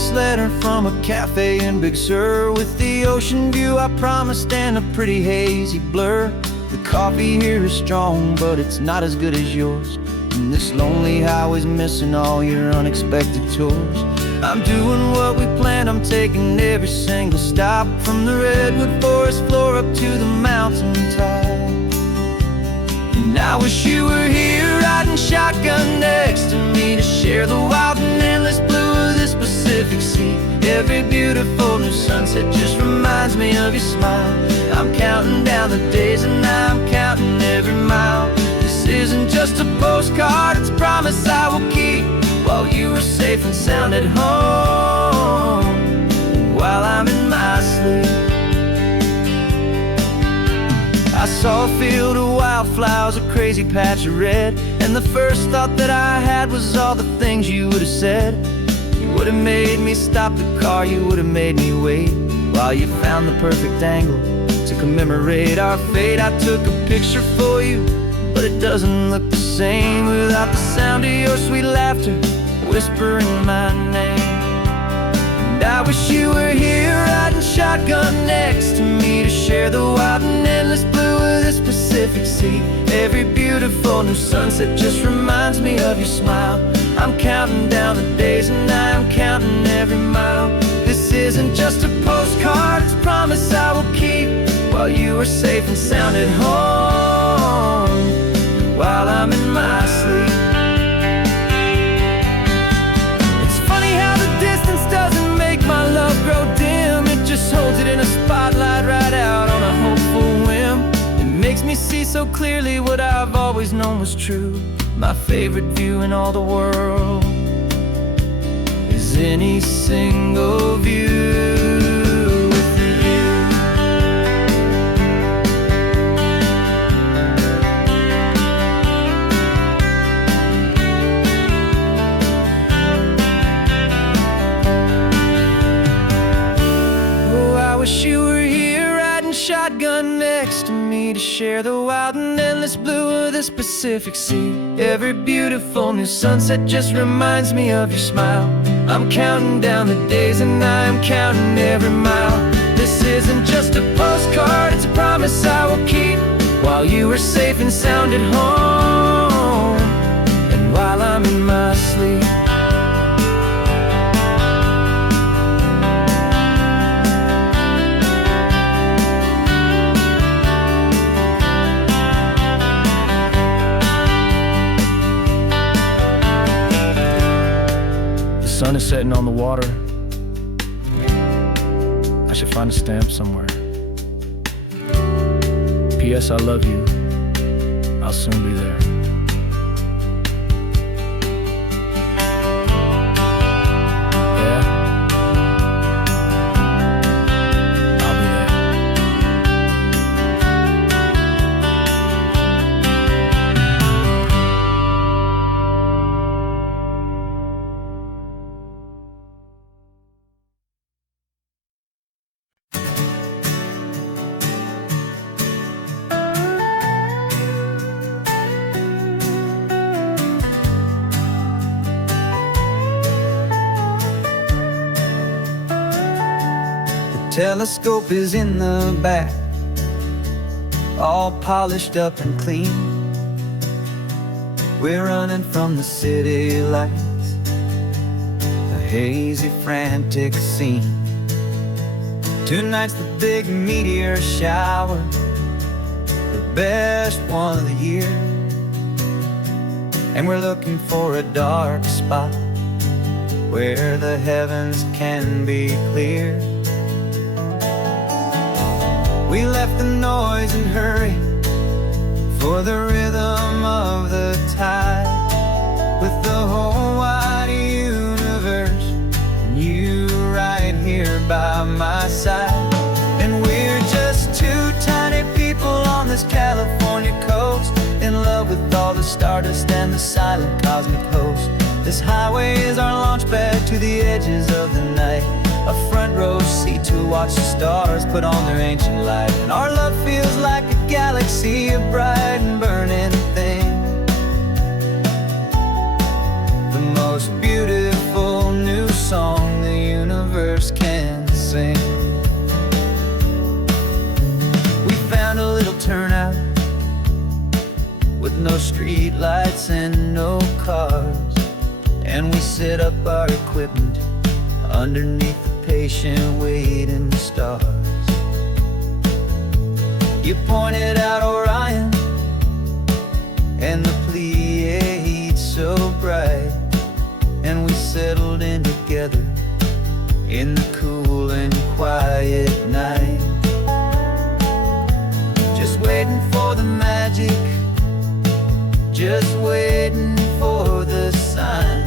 this letter from a cafe in Big Sur, with the ocean view I promised and a pretty hazy blur. The coffee here is strong, but it's not as good as yours, and this lonely highway's missing all your unexpected tours. I'm doing what we planned, I'm taking every single stop, from the redwood forest floor up to the mountain top. And I wish you were here riding shotgun next to me, to share the wild and endless blue of this Pacific Sea. Every beautiful new sunset just reminds me of your smile. I'm counting down the days and I'm counting every mile. This isn't just a postcard, it's a promise I will keep, while you are safe and sound at home, while I'm in my sleep. I saw a field of wildflowers, a crazy patch of red, and the first thought that I had was all the things you would have said. You would have made me stop the car, you would have made me wait, while you found the perfect angle to commemorate our fate. I took a picture for you, but it doesn't look the same without the sound of your sweet laughter whispering my name. And I wish you were here riding shotgun next to me, to share the wild and endless blue of this Pacific Sea. Every beautiful new sunset just reminds me of your smile. I'm counting down the days and I'm counting every mile. This isn't just a postcard, it's a promise I will keep, while you are safe and sound at home, while I'm in my sleep. It's funny how the distance doesn't make my love grow dim, it just holds it in a spotlight right out on a hopeful whim. It makes me see so clearly what I've always known was true. My favorite view in all the world is any single view. I wish you were here riding shotgun next to me, to share the wild and endless blue of this Pacific Sea. Every beautiful new sunset just reminds me of your smile. I'm counting down the days and I'm counting every mile. This isn't just a postcard, it's a promise I will keep, while you are safe and sound at home, and while I'm in my sleep. The sun is setting on the water. I should find a stamp somewhere. P.S. I love you. I'll soon be there. Yeah? I'll be there. Telescope is in the back, all polished up and clean. We're running from the city lights, a hazy, frantic scene. Tonight's the big meteor shower, the best one of the year, and we're looking for a dark spot where the heavens can be clear. We left the noise and hurry for the rhythm of the tide, with the whole wide universe and you right here by my side. And we're just two tiny people on this California coast, in love with all the stardust and the silent cosmic host. This highway is our launch pad to the edges of the night, a front row seat to watch the stars put on their ancient light. And our love feels like a galaxy, a bright and burning thing, the most beautiful new song the set up our equipment underneath the patient waiting stars. You pointed out Orion and the Pleiades so bright, and we settled in together in the cool and quiet night, just waiting for the magic, just waiting for the sign.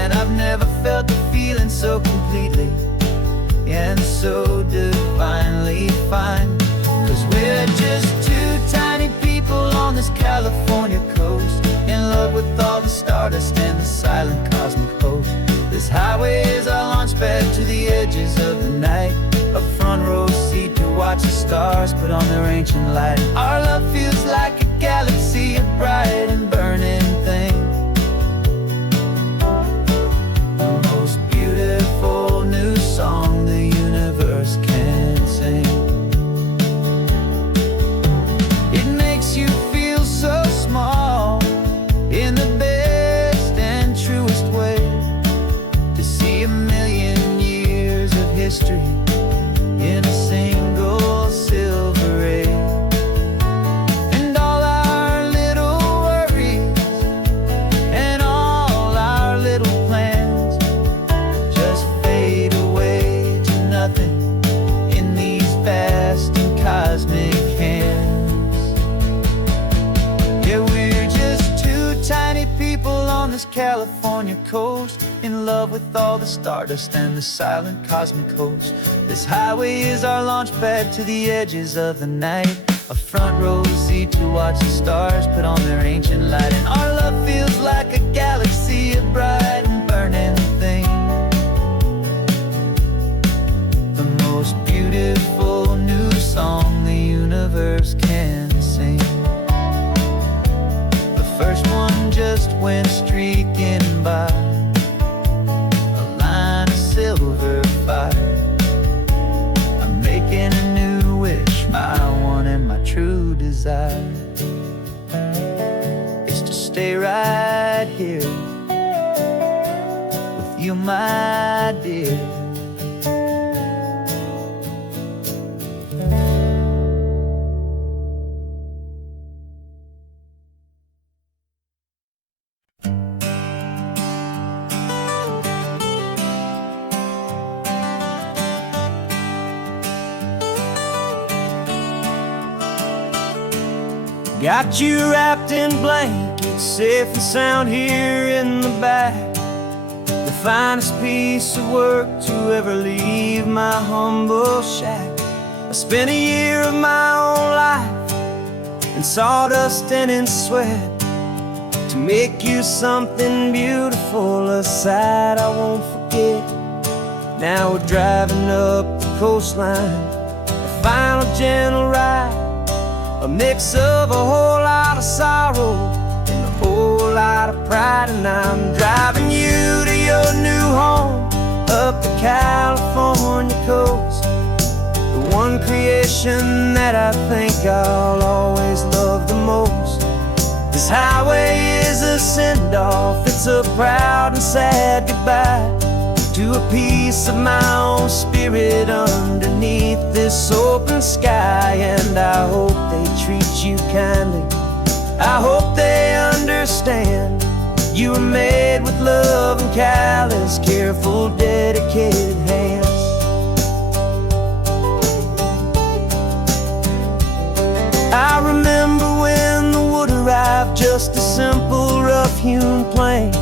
And I've never felt the feeling so completely and so divinely fine. 'Cause we're just two tiny people on this California coast, in love with all the stardust and the silent cosmic host. This highway is our launch pad to the edges of the night, a front row seat to watch the stars put on their ancient light. Our love feels like a galaxy, a bright and burning thing, the most beautiful new song the universe can sing. It makes you feel so small in the best and truest way, to see a million years of history in a single silver ray. And all our little worries and all our little plans just fade away to nothing in these vast and cosmic hands. Yeah, we're just two tiny people on this California coast, in love with all the stardust and the silent cosmic host. This highway is our launch pad to the edges of the night, a front row seat to watch the stars put on their ancient light. And our love feels like a galaxy, a bright and burning thing, the most beautiful new song the universe can sing. The first one just went streaking by, a line of silver fire. I'm making a new wish, my one and my true desire is to stay right here with you, my dear. Got you wrapped in blankets, safe and sound here in the back, the finest piece of work to ever leave my humble shack. I spent a year of my own life in sawdust and in sweat to make you something beautiful, a sight I won't forget. Now we're driving up the coastline, a final gentle ride, a mix of a whole lot of sorrow and a whole lot of pride. And I'm driving you to your new home up the California coast, the one creation that I think I'll always love the most. This highway is a send-off, it's a proud and sad goodbye to a piece of my own spirit underneath this open sky. And I hope they treat you kindly, I hope they understand you were made with love and callous, careful, dedicated hands. I remember when the wood arrived, just a simple rough-hewn plank,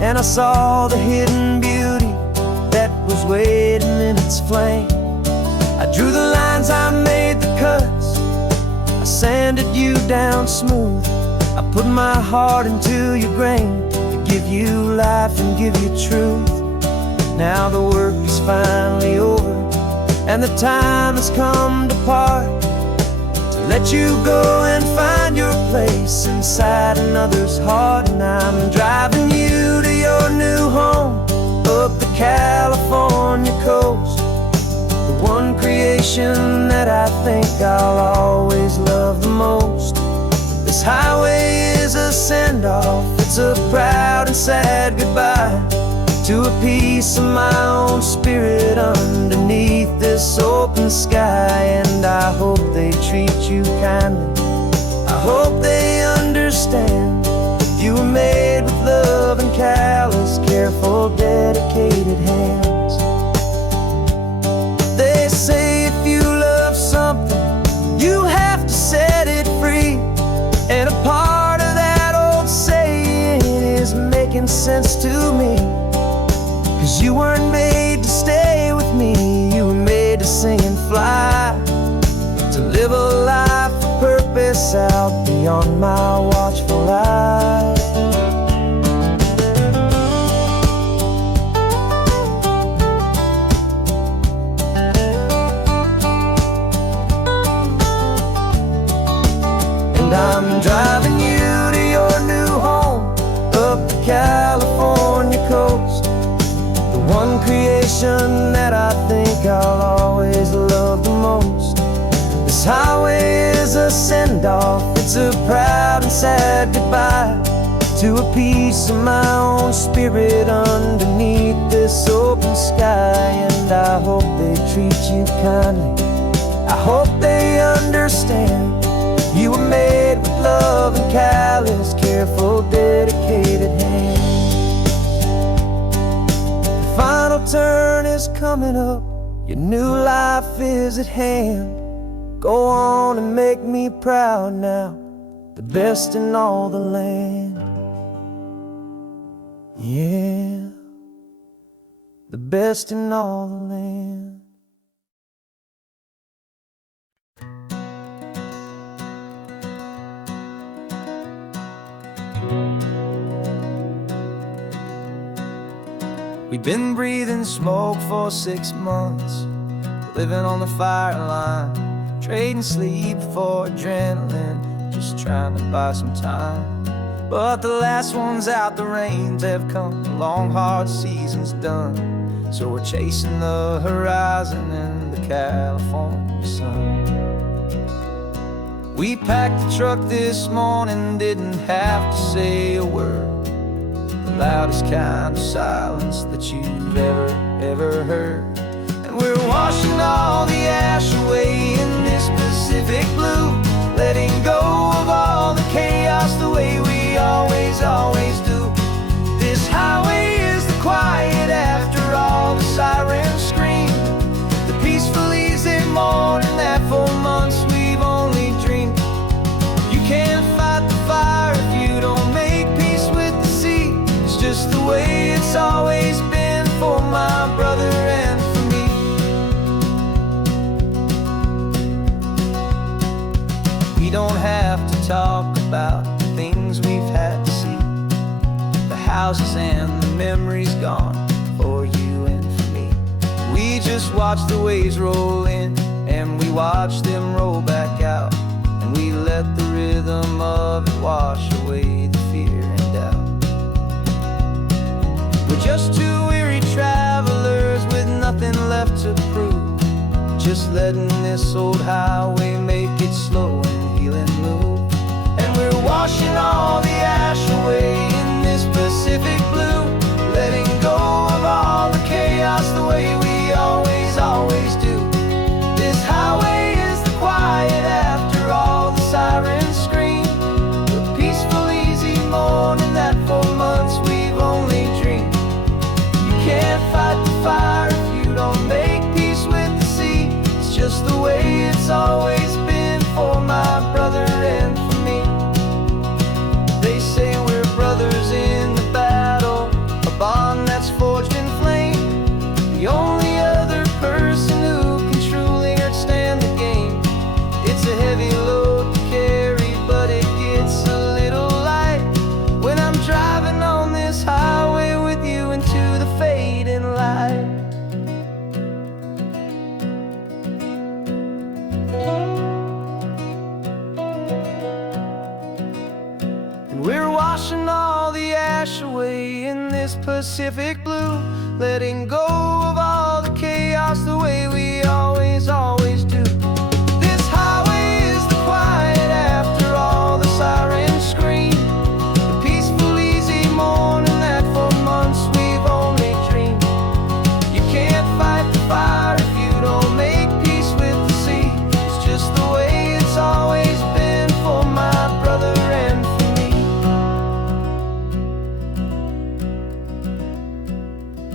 and I saw the hidden beauty that was waiting in its flame. I drew the lines, I made the cuts, I sanded you down smooth. I put my heart into your grain to give you life and give you truth. Now the work is finally over and the time has come to part, to let you go and find your place inside another's heart. And I'm driving you to your new home up the California coast, the one creation that I think I'll always love the most. This highway is a send-off, it's a proud and sad goodbye to a piece of my own spirit underneath this open sky. And I hope they treat you kindly, I hope they understand. You were made with love and callous, careful, dedicated hands. They say if you love something, you have to set it free. And a part of that old saying is making sense to me. 'Cause you weren't made to stay with me, you were made to sing and fly, to live a life of purpose out beyond my watchful eye. And I'm driving you to your new home up the California coast, the one creation that I think I'll always love the most. This highway is a send-off, it's a proud and sad goodbye to a piece of my own spirit underneath this open sky. And I hope they treat you kindly, I hope they understand. You were made with love and callous, careful, dedicated hands. The final turn is coming up, your new life is at hand. Go on and make me proud now, the best in all the land. Yeah, the best in all the land. We've been breathing smoke for 6 months, living on the fire line, trading sleep for adrenaline, just trying to buy some time. But the last one's out, the rains have come, the long hard season's done. So we're chasing the horizon in the California sun. We packed the truck this morning, didn't have to say a word, the loudest kind of silence that you've ever heard. And we're washing all the ash away in this Pacific blue, letting go of all the chaos the way we always do. This highway is the quiet after all the sirens scream, the peaceful easy morning that for months we've only dreamed. You can't fight the fire if you don't make peace with the sea. It's just the way it's always been for my brother and for me. We don't have to talk about the things we've had to see, the houses and the memories gone for you and for me. We just watch the waves roll in, and we watch them roll back out, and we let the rhythm of it wash away the fear and doubt. We're just two weary travelers with nothing left to prove, just letting this old highway make it slow and healing move. And we're washing all the ash away in this Pacific blue, letting go of all the chaos the way we always do. This highway is the quiet after all the sirens scream, the peaceful easy morning that for months we've only dreamed. You can't fight the fire if you don't make peace with the sea. It's just the way it's always been for my brother and for me. They say we're brothers in the battle, a bond that's forged in flame. The only other person who can truly understand the game. It's a heavy load to carry, but it gets a little light when I'm driving on this highway with you into the fading light. And we're washing all the ash away in this Pacific blue, letting go of all the chaos the way we always do. This highway is the quiet after all the sirens scream, the peaceful easy morning that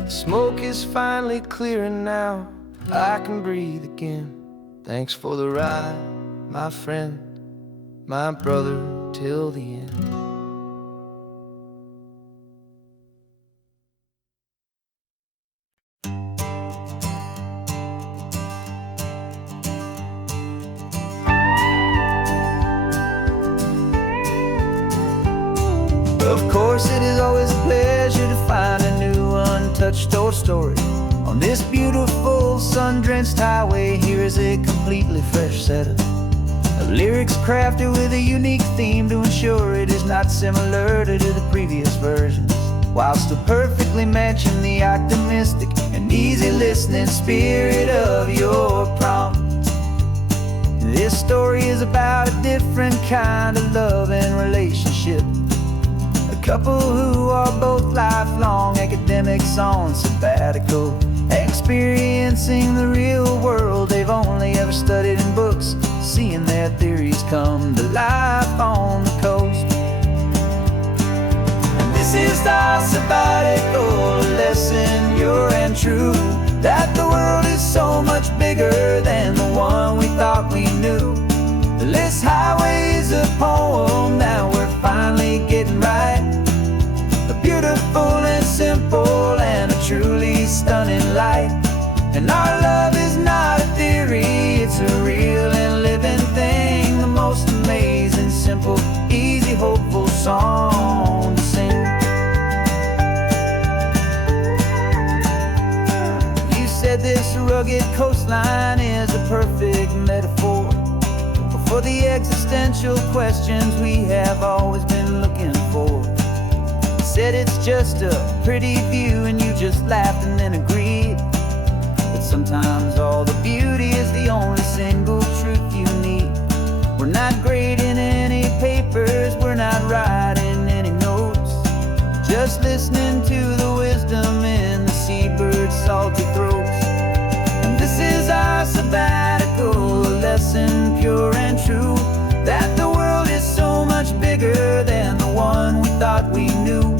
Smoke is finally clearing now, I can breathe again. Thanks for the ride, my friend, my brother, till the end. Of course, it is always a pleasure to find a new untouched old story. On this beautiful sun-drenched highway, here is a completely fresh set of lyrics crafted with a unique theme to ensure it is not similar to the previous versions, while still perfectly matching the optimistic and easy listening spirit of your prompt. This story is about a different kind of love and relationship. A couple who are both lifelong academics on sabbatical, experiencing the real world they've only ever studied in books, seeing their theories come to life on the coast. And this is our sabbatical lesson, pure and true, that the world is so much bigger than the one we thought we knew. This highway is a poem that we're finally getting right. A beautiful and simple and a truly stunning light. And our love is not a theory, it's a real and living thing. The most amazing, simple, easy, hopeful song to sing. You said this rugged coastline is a perfect metaphor for the existential questions we have always been looking for. Said it's just a pretty view and you just laughed and then agreed. But sometimes all the beauty is the only single truth you need. We're not grading any papers, we're not writing any notes, just listening to the wisdom in the seabird's salty throats. And this is our sabbatical lesson, pure and true, that the world is so much bigger than the one we thought we knew.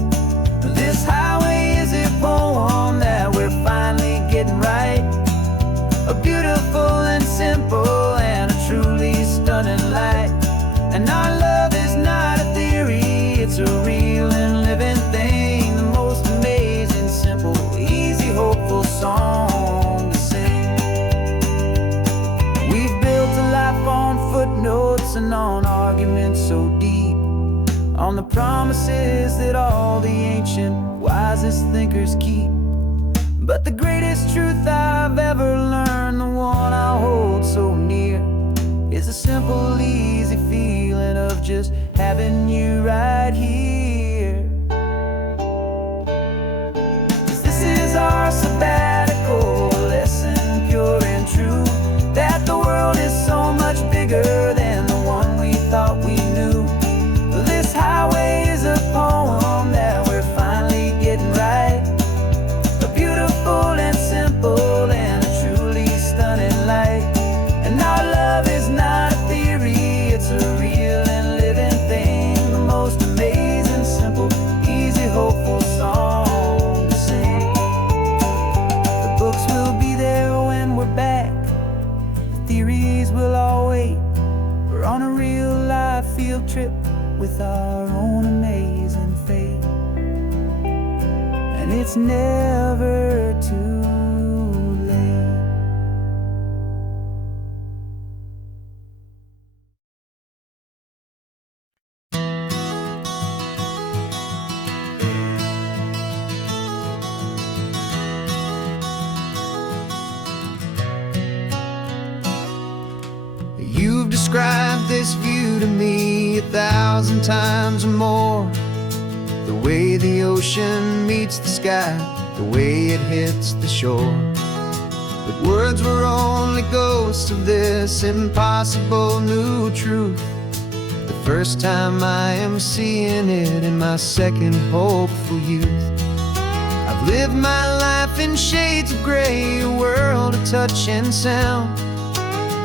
This highway is a poem that we're finally getting right. A beautiful and simple and a truly stunning light. And our love is not a theory, it's a real and living thing. The most amazing, simple, easy, hopeful song to sing. We've built a life on footnotes and on arguments so deep, on the promises that all the ancient, wisest thinkers keep. But the greatest truth I've ever learned, the one I hold so near, is a simple, easy feeling of just having you right here. 'Cause this is our sabbatical lesson, pure and true, that the world is so much bigger than the one we thought we knew. This highway is a poem that we're finally getting right. A beautiful and simple and a truly stunning light. And our love is not a theory, it's a real and living thing. The most amazing, simple, easy, hopeful song to sing. The books will be there when we're back, the theories will all wait. We're on a real life field trip with our own amazing fate. And it's never too late. You've described this view to me 1,000 times or more. The way the ocean meets the sky, the way it hits the shore. But words were only ghosts of this impossible new truth. The first time I am seeing it in my second hopeful youth. I've lived my life in shades of gray, a world of touch and sound.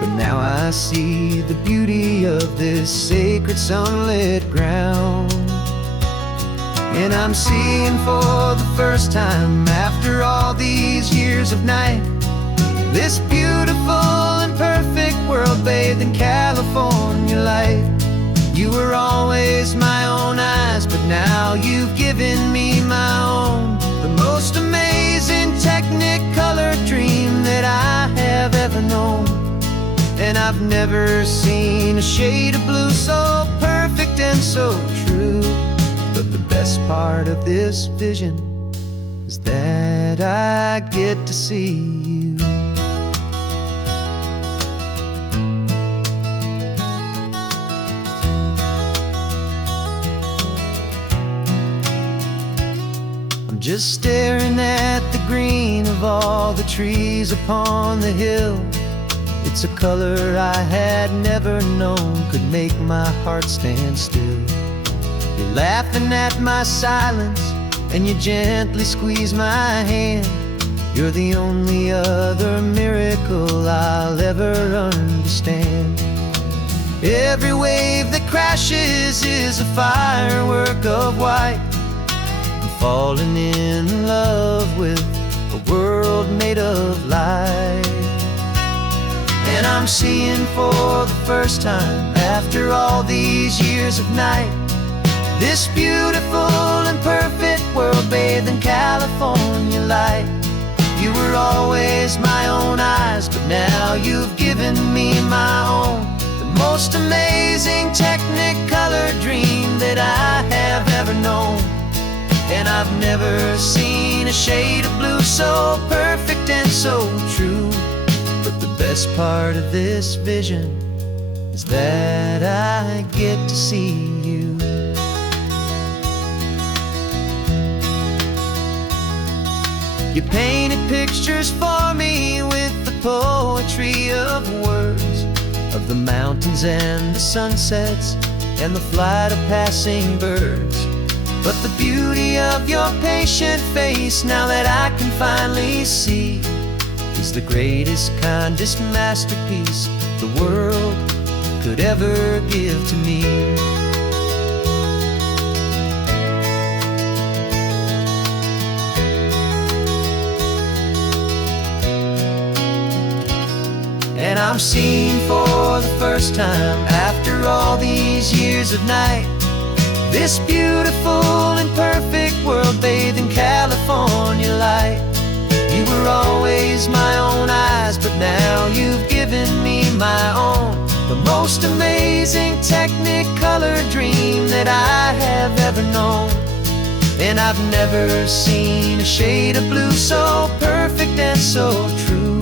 But now I see the beauty of this sacred sunlit ground. And I'm seeing for the first time, after all these years of night, this beautiful and perfect world bathed in California light. You were always my own eyes, but now you've given me my own. The most amazing Technicolor dream that I have ever known. And I've never seen a shade of blue so perfect and so true. But the best part of this vision is that I get to see you. I'm just staring at the green of all the trees upon the hill. It's a color I had never known could make my heart stand still. You're laughing at my silence, and you gently squeeze my hand. You're the only other miracle I'll ever understand. Every wave that crashes is a firework of white. I'm falling in love with a world made of light. And I'm seeing for the first time, after all these years of night, this beautiful and perfect world bathed in California light. You were always my own eyes, but now you've given me my own. The most amazing Technicolor dream that I have ever known. And I've never seen a shade of blue so perfect and so true. But the best part of this vision is that I get to see you. You painted pictures for me with the poetry of words, of the mountains and the sunsets and the flight of passing birds. But the beauty of your patient face, now that I can finally see, is the greatest, kindest masterpiece the world could ever give to me. And I'm seeing for the first time, after all these years of night, this beautiful and perfect world bathed in California light. You were always my own eyes, but now you've given me my own. The most amazing Technicolor dream that I have ever known. And I've never seen a shade of blue so perfect and so true.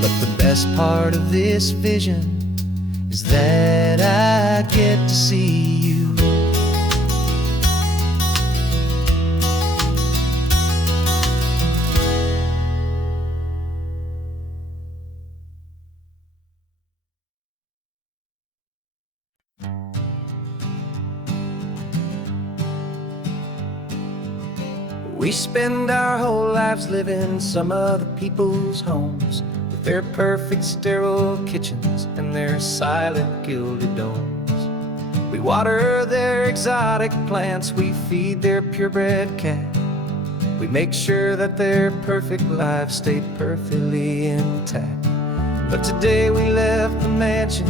But the best part of this vision is that I get to see you. We spend our whole lives living some other people's homes, with their perfect sterile kitchens and their silent gilded domes. We water their exotic plants, we feed their purebred cat. We make sure that their perfect lives stay perfectly intact. But today we left the mansion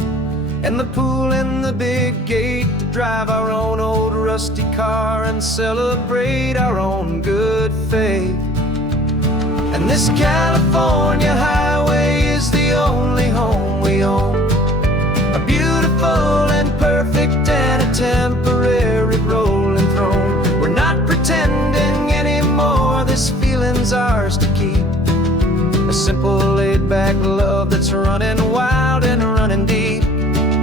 and the pool and the big gate to drive our own old rusty car and celebrate our own good faith. And this California highway is the only home we own, a beautiful and perfect and a temporary rolling throne. We're not pretending anymore, this feeling's ours to keep, a simple laid-back love that's running wild and running deep.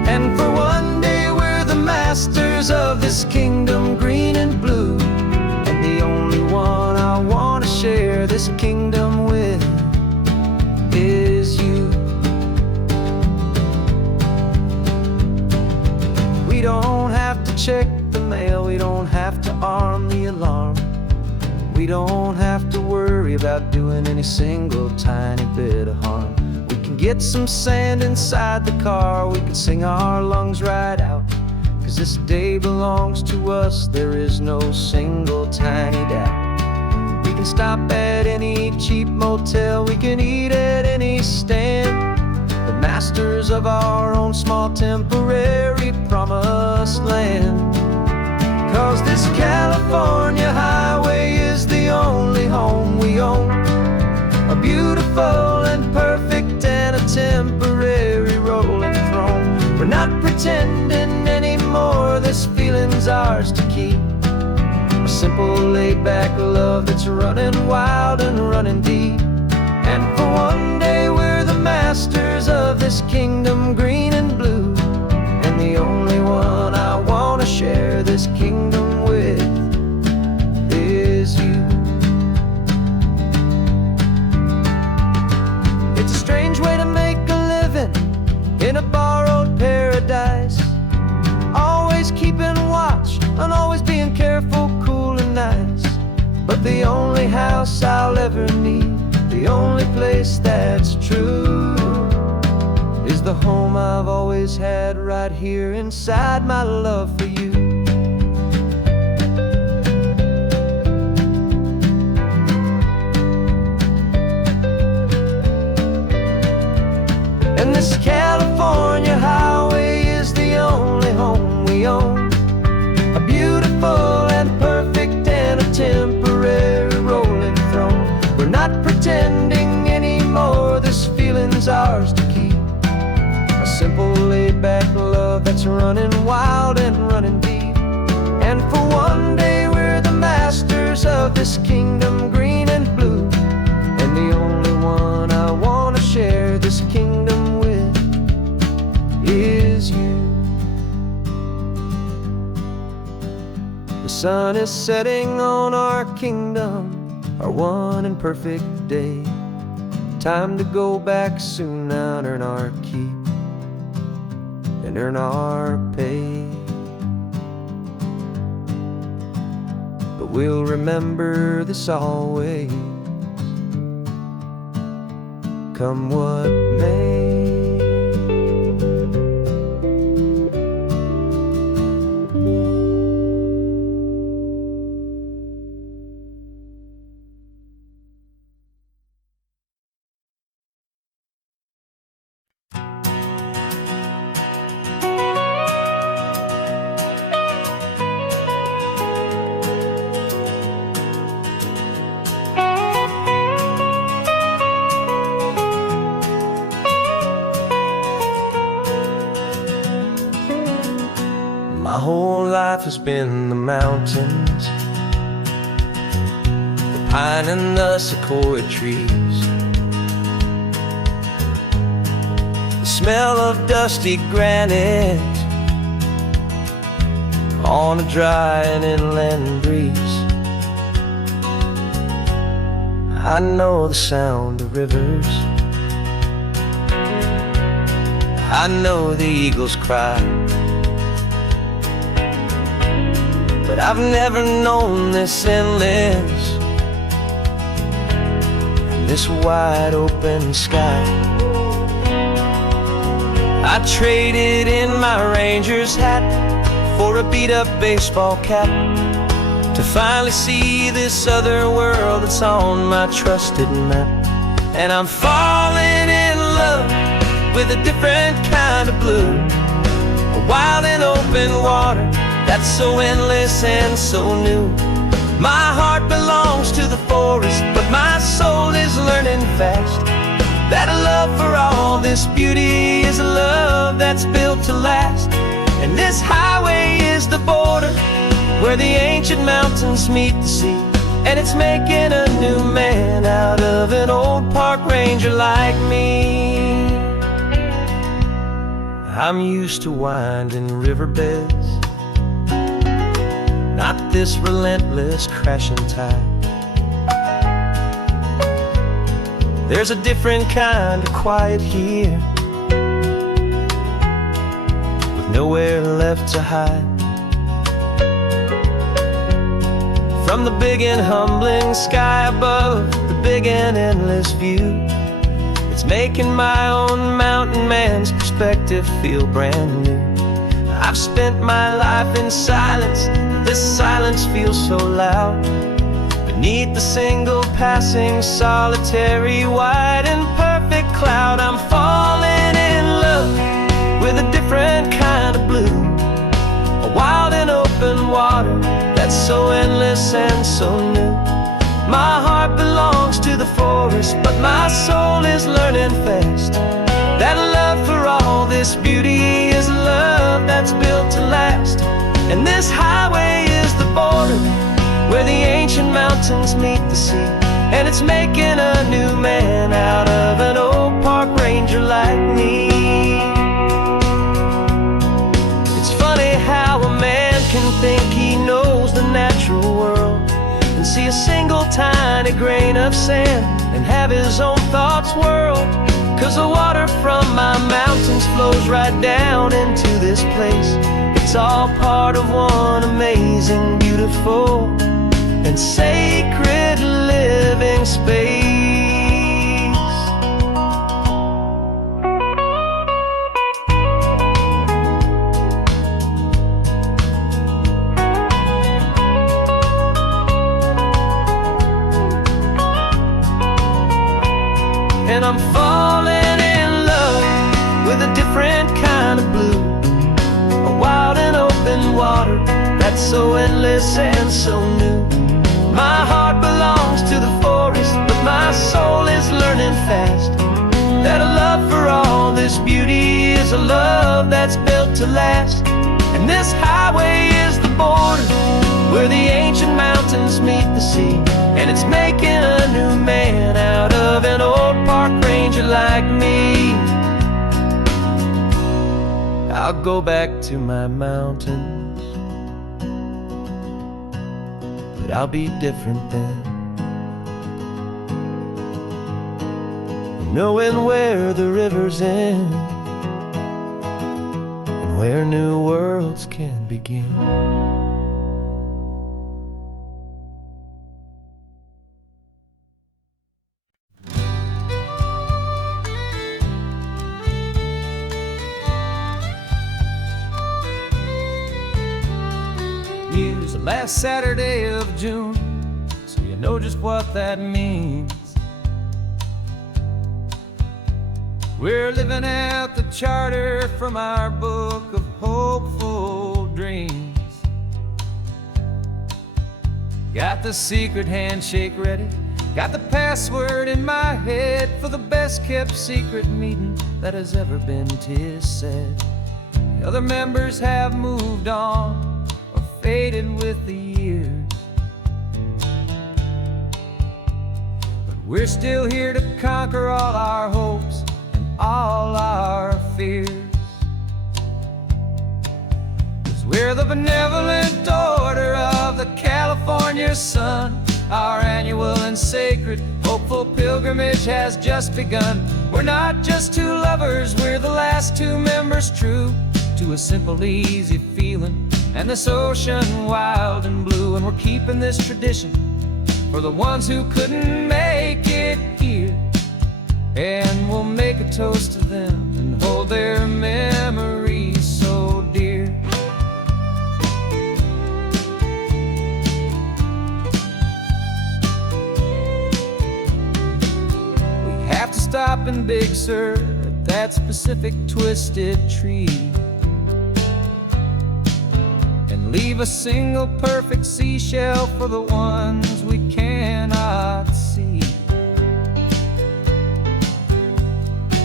And for one day we're the masters of this kingdom green and blue, and the only one I want to share this kingdom with is you. We don't have to check the mail, we don't have to arm the alarm, we don't have to worry about doing any single tiny bit of harm. We can get some sand inside the car, we can sing our lungs right out, 'cause this day belongs to us. There is no single tiny doubt. We can stop at any cheap motel, we can eat at any stand, the masters of our own small temporary promised land. 'Cause this California highway is the only home we own, a beautiful and perfect and a temporary rolling throne. We're not pretending anymore, this feeling's ours to keep, a simple laid-back love that's running wild and running deep. And for one day we're the masters of this kingdom green and blue, and the only one I want to share this kingdom with is you. It's a strange way to make a living in a borrowed paradise, always keeping watch and always being careful, cool and nice. But the only house I'll ever need, the only place that's true, is the home I've always had right here inside my love for you. And this California highway is the only home we own, a beautiful and perfect and a temporary rolling throne. We're not pretending anymore, this feeling's ours to keep, a simple laid-back love that's running wild and running deep. And for one day we're the masters of this kingdom green and blue, and the only one I want to share this kingdom with is you. The sun is setting on our kingdom, our one and perfect day. Time to go back soon now and earn our keep and earn our pay. But we'll remember this always, come what may. My whole life has been the mountains, the pine and the sequoia trees, the smell of dusty granite on a dry and inland breeze. I know the sound of rivers, I know the eagles cry, but I've never known this endless and this wide open sky. I traded in my Ranger's hat for a beat-up baseball cap to finally see this other world that's on my trusted map. And I'm falling in love with a different kind of blue, a wild and open water that's so endless and so new. My heart belongs to the forest, but my soul is learning fast that a love for all this beauty is a love that's built to last. And this highway is the border where the ancient mountains meet the sea, and it's making a new man out of an old park ranger like me. I'm used to winding riverbeds, not this relentless crashing tide. There's a different kind of quiet here, with nowhere left to hide. From the big and humbling sky above, the big and endless view, it's making my own mountain man's perspective feel brand new. I've spent my life in silence. This silence feels so loud. Beneath the single passing solitary white and perfect cloud, I'm falling in love with a different kind of blue, a wild and open water that's so endless and so new. My heart belongs to the forest, but my soul is learning fast that love for all this beauty is love that's built to last. And this highway is the border where the ancient mountains meet the sea, and it's making a new man out of an old park ranger like me. It's funny how a man can think he knows the natural world and see a single tiny grain of sand and have his own thoughts whirl. 'Cause the water from my mountains flows right down into this place. It's all part of one amazing, beautiful, and sacred living space. And I'm falling in love with a different kind of blue, a wild and open water that's so endless and so new. My heart belongs to the forest, but my soul is learning fast that a love for all this beauty is a love that's built to last. And this highway is the border where the ancient mountains meet the sea, and it's making a new man out of an old park ranger like me. I'll go back to my mountains, but I'll be different then, knowing where the rivers end and where new worlds can begin. Last Saturday of June, so you know just what that means. We're living out the charter from our book of hopeful dreams. Got the secret handshake ready, got the password in my head for the best kept secret meeting that has ever been, 'tis said. The other members have moved on, faded with the years, but we're still here to conquer all our hopes and all our fears. 'Cause we're the benevolent order of the California sun. Our annual and sacred hopeful pilgrimage has just begun. We're not just two lovers, we're the last two members true to a simple, easy feeling and this ocean wild and blue. And we're keeping this tradition for the ones who couldn't make it here, and we'll make a toast to them and hold their memories so dear. We have to stop in Big Sur at that specific twisted tree, leave a single perfect seashell for the ones we cannot see.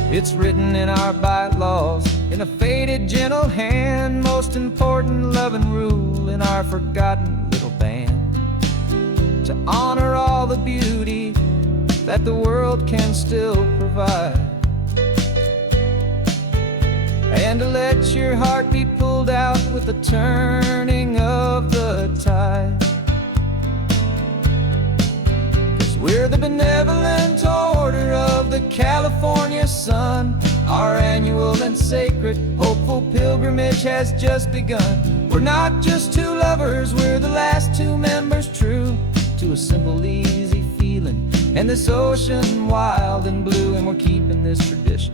It's written in our bylaws in a faded gentle hand, most important loving rule in our forgotten little band, to honor all the beauty that the world can still provide, and to let your heart be pulled out with the turning of the tide. 'Cause we're the benevolent order of the California sun. Our annual and sacred hopeful pilgrimage has just begun. We're not just two lovers, we're the last two members true to a simple, easy feeling and this ocean wild and blue. And we're keeping this tradition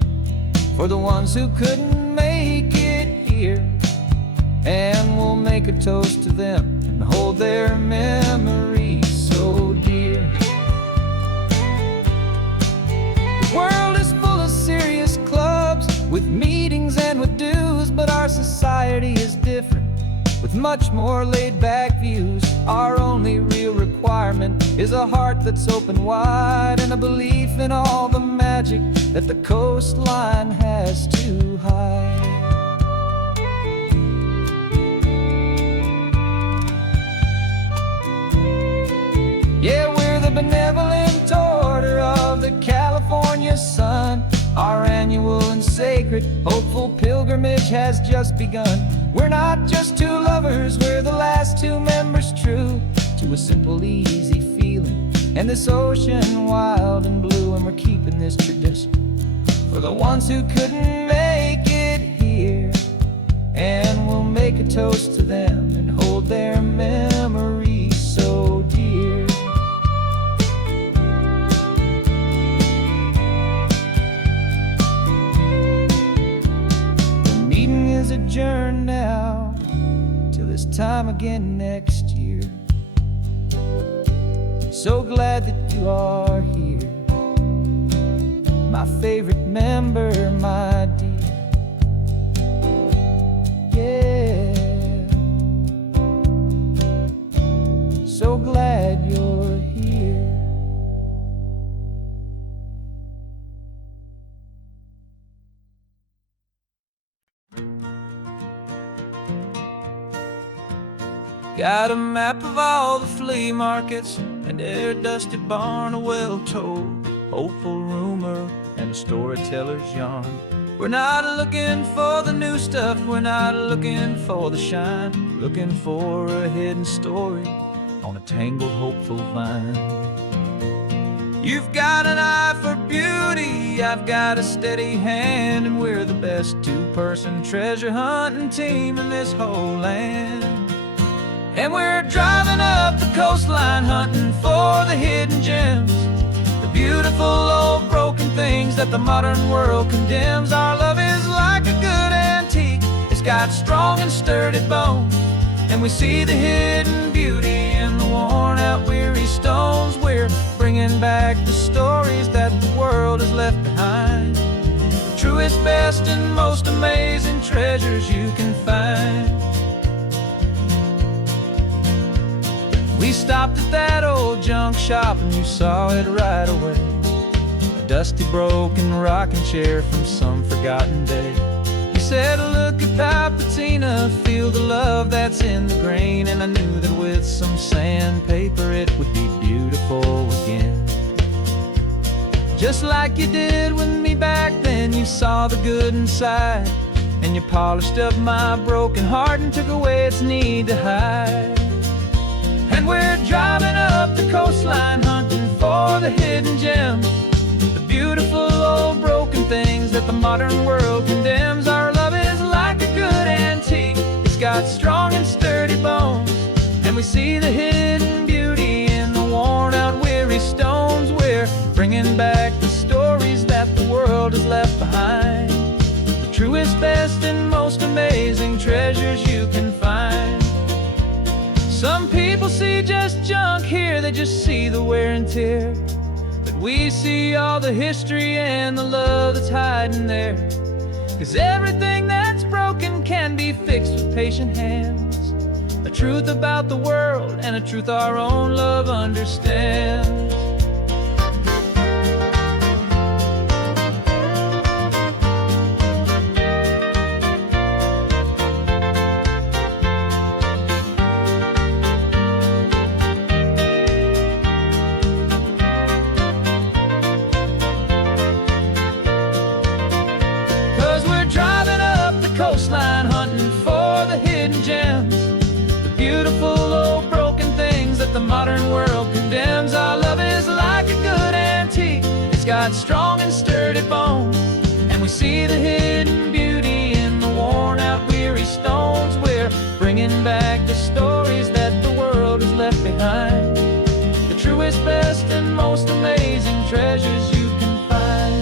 for the ones who couldn't make it here, and we'll make a toast to them and hold their memories so dear. The world is full of serious clubs with meetings and with dues, but our society is different with much more laid-back views. Our only real requirement is a heart that's open wide and a belief in all the magic that the coastline has to hide. Yeah, we're the benevolent order of the California sun. Our annual and sacred, hopeful pilgrimage has just begun. We're not just two lovers, we're the last two members true to a simple, easy feeling. And this ocean wild and blue, and we're keeping this tradition for the ones who couldn't make it here. And we'll make a toast to them and hold their memories so dear. Adjourn now till this time again next year. So glad that you are here, my favorite member, my dear. Yeah, so glad you're here. Got a map of all the flea markets and every dusty barn, a well-told, hopeful rumor, and a storyteller's yarn. We're not looking for the new stuff, we're not looking for the shine, looking for a hidden story on a tangled, hopeful vine. You've got an eye for beauty, I've got a steady hand, and we're the best two-person treasure hunting team in this whole land. And we're driving up the coastline hunting for the hidden gems, the beautiful old broken things that the modern world condemns. Our love is like a good antique, it's got strong and sturdy bones, and we see the hidden beauty in the worn out weary stones. We're bringing back the stories that the world has left behind, the truest, best, and most amazing treasures you can find. We stopped at that old junk shop and you saw it right away, a dusty, broken rocking chair from some forgotten day. You said, look at that patina, feel the love that's in the grain, and I knew that with some sandpaper it would be beautiful again. Just like you did with me back then, you saw the good inside, and you polished up my broken heart and took away its need to hide. And we're driving up the coastline hunting for the hidden gems, the beautiful old broken things that the modern world condemns. Our love is like a good antique, it's got strong and sturdy bones, and we see the hidden beauty in the worn out weary stones. We're bringing back the stories that the world has left behind, the truest, best, and most amazing treasures you can find. Some people see just junk here, they just see the wear and tear, but we see all the history and the love that's hiding there. 'Cause everything that's broken can be fixed with patient hands, a truth about the world and a truth our own love understands. Coastline hunting for the hidden gems, the beautiful old broken things that the modern world condemns. Our love is like a good antique, it's got strong and sturdy bones, and we see the hidden beauty in the worn out weary stones. We're bringing back the stories that the world has left behind, the truest, best, and most amazing treasures you can find.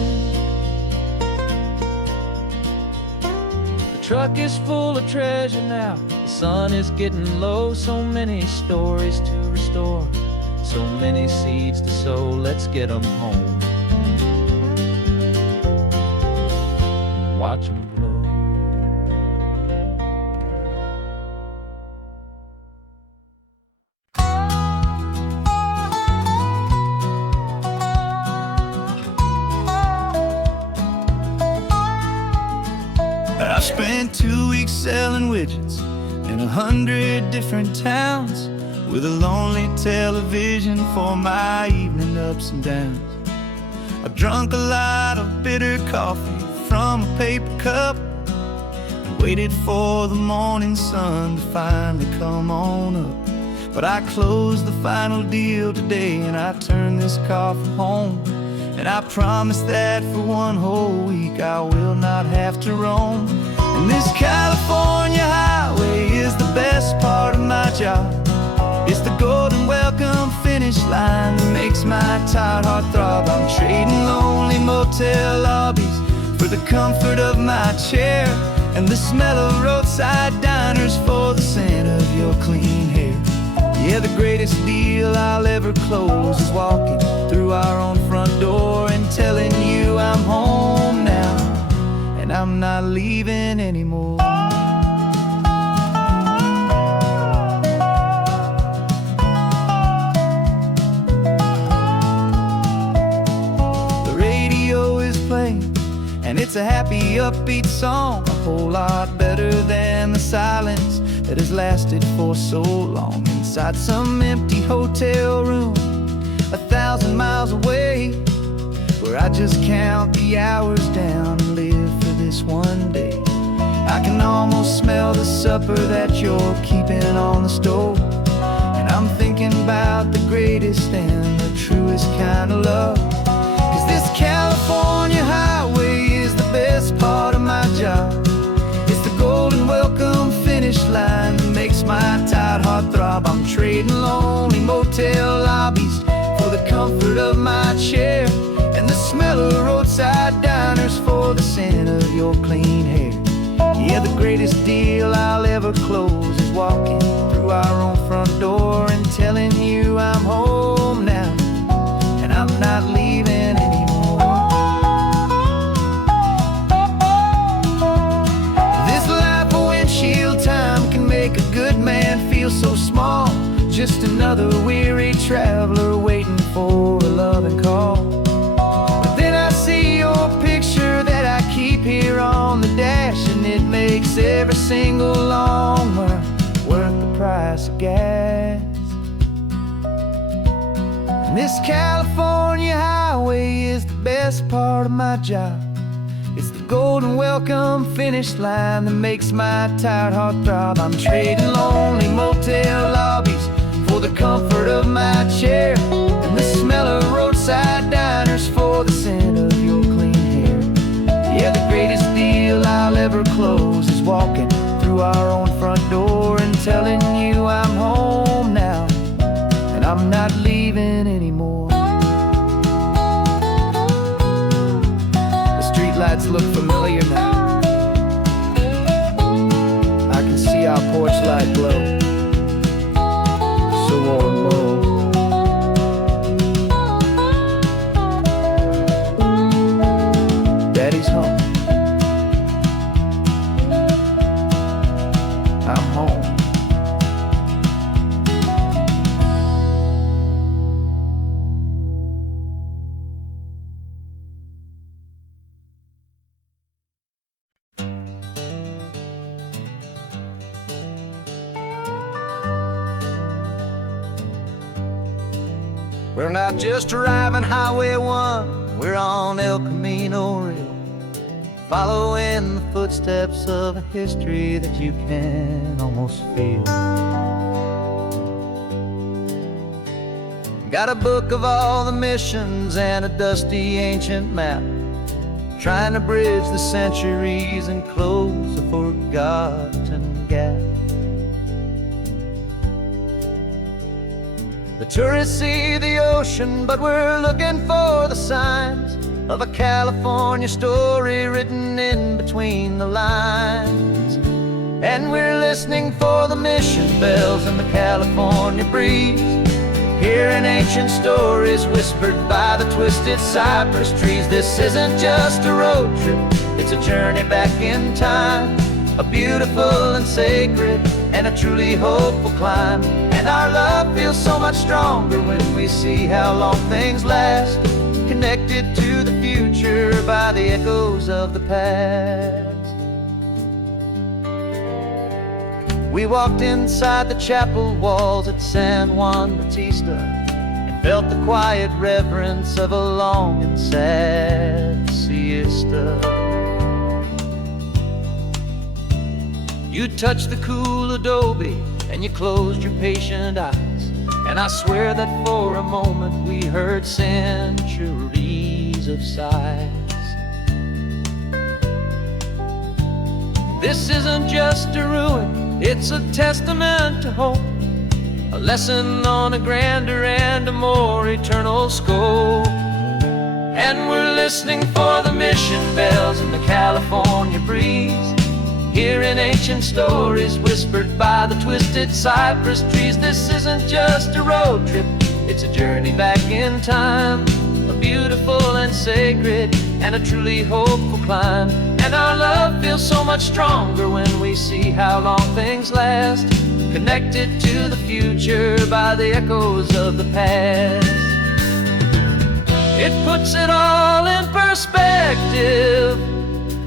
Truck is full of treasure now, The sun is getting low, so many stories to restore, so many seeds to sow, let's get 'em home. Watch 'em blow. I spent 2 weeks selling widgets in 100 different towns, with a lonely television for my evening ups and downs. I've drunk a lot of bitter coffee from a paper cup and waited for the morning sun to finally come on up. But I closed the final deal today and I turned this car for home. And I promise that for one whole week I will not have to roam. And this California highway is the best part of my job. It's the golden welcome finish line that makes my tired heart throb. I'm trading lonely motel lobbies for the comfort of my chair, and the smell of roadside diners for the scent of your clean hair. Yeah, the greatest deal I'll ever close is walking through our own front door and telling you I'm home now, and I'm not leaving anymore. The radio is playing, and it's a happy, upbeat song, a whole lot better than the silence that has lasted for so long. Inside some empty hotel room 1,000 miles away, where I just count the hours down and live for this one day. I can almost smell the supper that you're keeping on the stove, and I'm thinking about the greatest and the truest kind of love. 'Cause this California highway is the best part of my job. It's the golden welcome finish line that makes my tired heart throb. I'm trading lonely motel lobbies for the comfort of my chair, and the smell of roadside diners for the scent of your clean hair. Yeah, the greatest deal I'll ever close is walking through our own front door and telling you I'm home now, and I'm not leaving anymore. This life of windshield time can make a good man feel so small, just another weary traveler waiting for a loving call. But then I see your picture that I keep here on the dash, and it makes every single long mile worth the price of gas. And this California highway is the best part of my job. It's the golden welcome finish line that makes my tired heart throb. I'm trading lonely motel lobbies for the comfort of my chair, and the smell of roadside diners for the scent of your clean hair. Yeah, the greatest deal I'll ever close is walking through our own front door and telling you I'm home now, and I'm not leaving anymore. The streetlights look familiar now. I can see our porch light glow, so warm, low. Daddy's home. I'm home. We're not just driving Highway 1, we're on El Camino Real, following the footsteps of a history that you can almost feel. Got a book of all the missions and a dusty ancient map, trying to bridge the centuries and close a forgotten gap. The tourists see the ocean, but we're looking for the signs of a California story written in between the lines. And we're listening for the mission bells in the California breeze, hearing ancient stories whispered by the twisted cypress trees. This isn't just a road trip, it's a journey back in time, a beautiful and sacred and a truly hopeful climb. And our love feels so much stronger when we see how long things last, connected to the future by the echoes of the past. We walked inside the chapel walls at San Juan Bautista and felt the quiet reverence of a long and sad siesta. You touched the cool adobe and you closed your patient eyes, and I swear that for a moment we heard centuries of sighs. This isn't just a ruin, it's a testament to hope, a lesson on a grander and a more eternal scope. And we're listening for the mission bells in the California breeze, hearing ancient stories whispered by the twisted cypress trees. This isn't just a road trip, it's a journey back in time, a beautiful and sacred and a truly hopeful climb. And our love feels so much stronger when we see how long things last, connected to the future by the echoes of the past. It puts it all in perspective,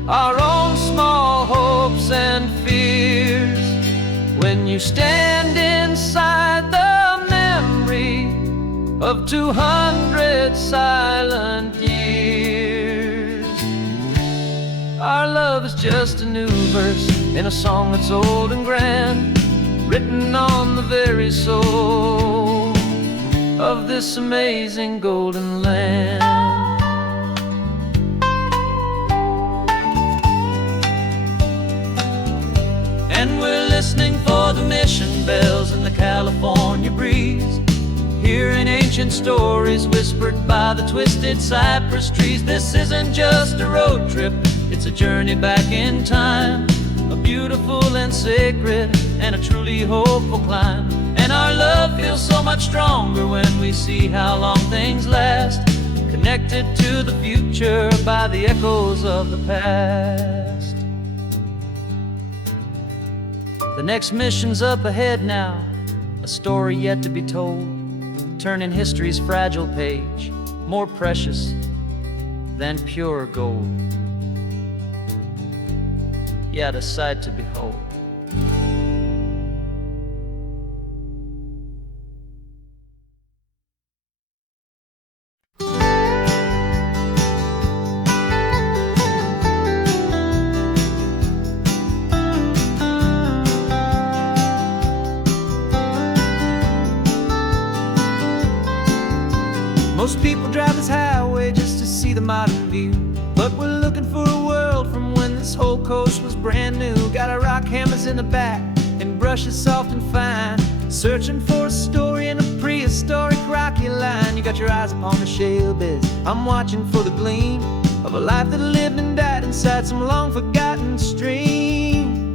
our own small hopes and fears, when you stand inside the memory of 200 silent years. Our love is just a new verse in a song that's old and grand, written on the very soul of this amazing golden land. And we're listening for the mission bells in the California breeze, hearing ancient stories whispered by the twisted cypress trees. This isn't just a road trip, it's a journey back in time, a beautiful and sacred and a truly hopeful climb. And our love feels so much stronger when we see how long things last, connected to the future by the echoes of the past. The next mission's up ahead now, a story yet to be told, turning history's fragile page more precious than pure gold. Yet a sight to behold. Most people drive this highway just to see the modern view, but we're looking for a world from when this whole coast was brand new. Got our rock hammers in the back and brushes soft and fine, searching for a story in a prehistoric rocky line. You got your eyes upon the shale beds, I'm watching for the gleam of a life that lived and died inside some long forgotten stream.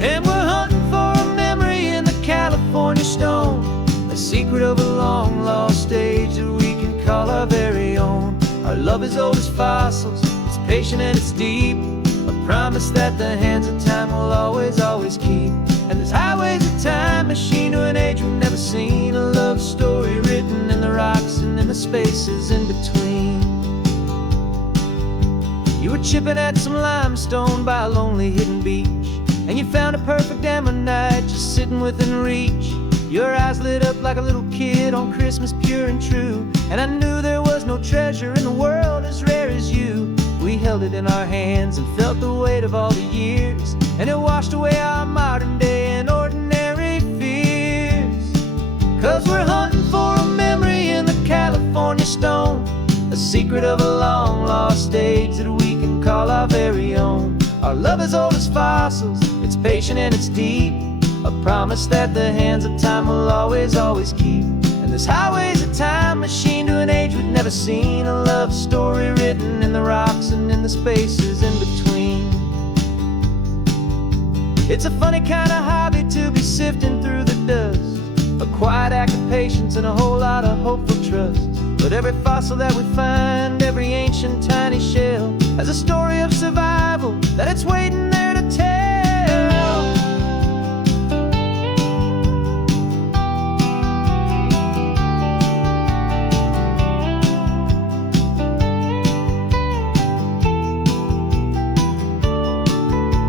And we're hunting for a memory in the California stone, a secret of a long lost age that we can call our very own. Our love is old as fossils, it's patient and it's deep, a promise that the hands of time will always, always keep. And this highway's a time machine to an age we've never seen, a love story written in the rocks and in the spaces in between. You were chipping at some limestone by a lonely hidden beach, and you found a perfect ammonite just sitting within reach. Your eyes lit up like a little kid on Christmas, pure and true, and I knew there was no treasure in the world as rare as you. We held it in our hands and felt the weight of all the years, and it washed away our modern day and ordinary fears. 'Cause we're hunting for a memory in the California stone, a secret of a long lost age that we can call our very own. Our love is old as fossils, it's patient and it's deep, a promise that the hands of time will always, always keep. And this highway's a time machine to an age we've never seen, a love story written in the rocks and in the spaces in between. It's a funny kind of hobby to be sifting through the dust, a quiet act of patience and a whole lot of hopeful trust. But every fossil that we find, every ancient tiny shell, has a story of survival that it's waiting there to tell.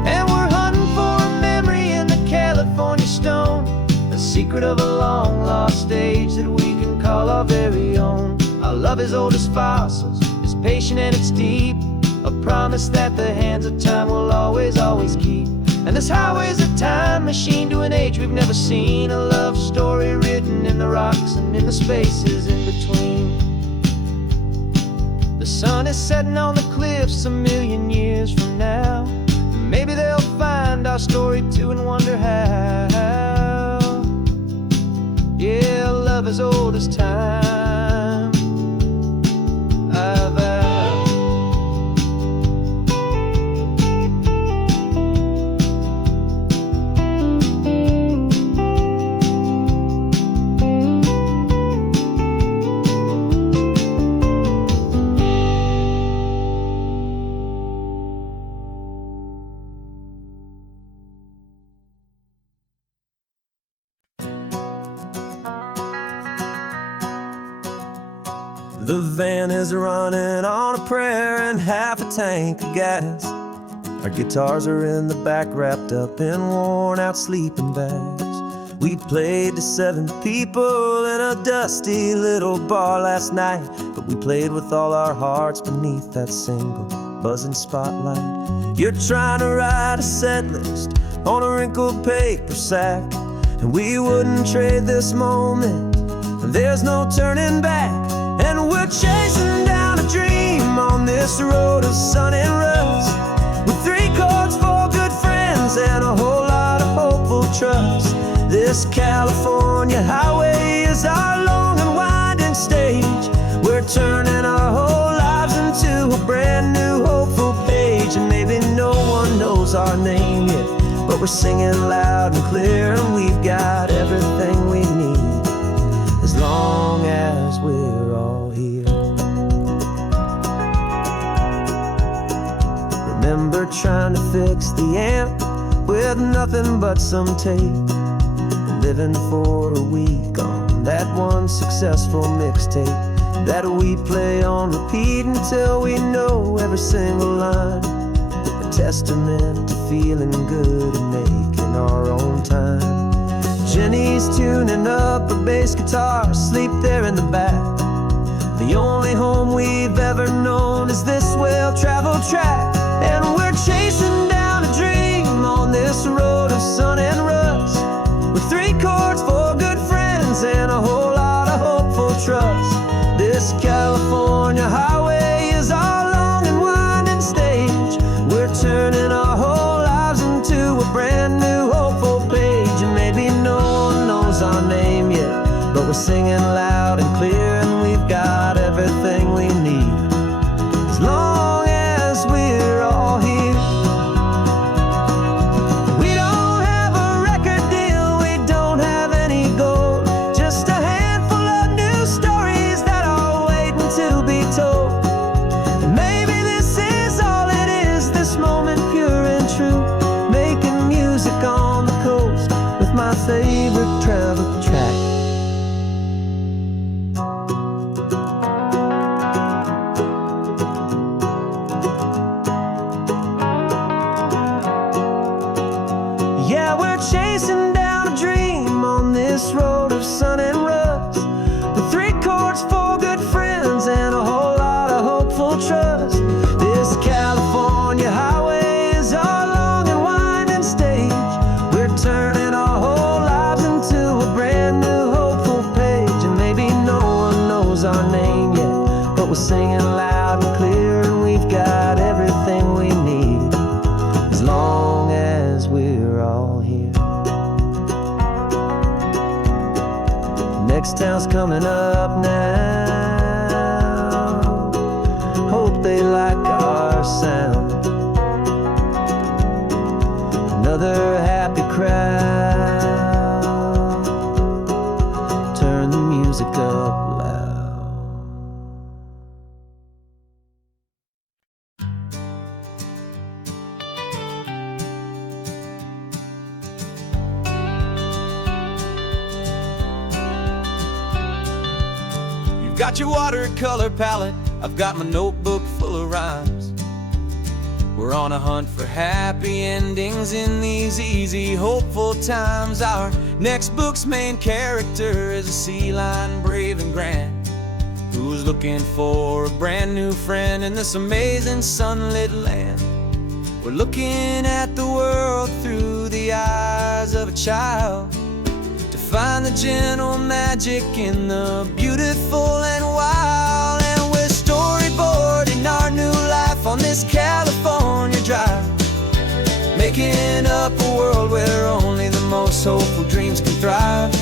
And we're hunting for a memory in the California stone, a secret of a long lost age that we can call our very own. Our love is old as fossils, it's patient and it's deep, a promise that the hands of time will always, always keep. And this highway's a time machine to an age we've never seen, a love story written in the rocks and in the spaces in between. The sun is setting on the cliffs a million years from now. Maybe they'll find our story too and wonder how. Yeah, love as old as time. The van is running on a prayer and half a tank of gas. Our guitars are in the back wrapped up in worn out sleeping bags. We played to 7 people in a dusty little bar last night, but we played with all our hearts beneath that single buzzing spotlight. You're trying to write a set list on a wrinkled paper sack, and we wouldn't trade this moment. There's no turning back. And we're chasing down a dream on this road of sun and rust, with 3 chords, 4 good friends, and a whole lot of hopeful trust. This California highway is our long and winding stage. We're turning our whole lives into a brand new hopeful page. And maybe no one knows our name yet, but we're singing loud and clear, and we've got everything we need, as long as we're all here. Remember trying to fix the amp with nothing but some tape, living for a week on that one successful mixtape that we play on repeat until we know every single line, a testament to feeling good and making our own time. Jenny's tuning up her bass guitar, asleep there in the back. The only home we've ever known is this well-traveled track. And we're chasing down a dream on this road of sun and rust, with 3 chords, 4 good friends, and a whole lot of hopeful trust. This California highway is our long and winding stage. We're turning our whole lives into a brand new hopeful page. And maybe no one knows our name yet, but we're singing loud and clear, and we've got everything we need, as long as we're all here. We don't have a record deal, we don't have any gold, just a handful of new stories that are waiting to be told. And maybe this is all it is, this moment pure and true, making music on the coast with my favorite travel track. Yeah, we're chasing down a dream on this road of sun and rust, with 3 chords, 4 good friends, and a whole lot of hopeful trust. This California highway is our long and winding stage. We're turning our whole lives into a brand new hopeful page. And maybe no one knows our name yet, but we're singing loud and clear, and we've got everything we need, as long as we're all here. Next town's coming up now, hope they like our sound. another happy crowd. Turn the music up loud. You've got your watercolor palette, I've got my notebook full of rhymes. We're on a hunt for happy endings in these easy, hopeful times. Our next book's main character is a sea lion, brave and grand, who's looking for a brand new friend in this amazing sunlit land. We're looking at the world through the eyes of a child, to find the gentle magic in the beautiful and wild. And we're storyboarding our new life on this California drive, making up a world where only the most hopeful dreams can thrive.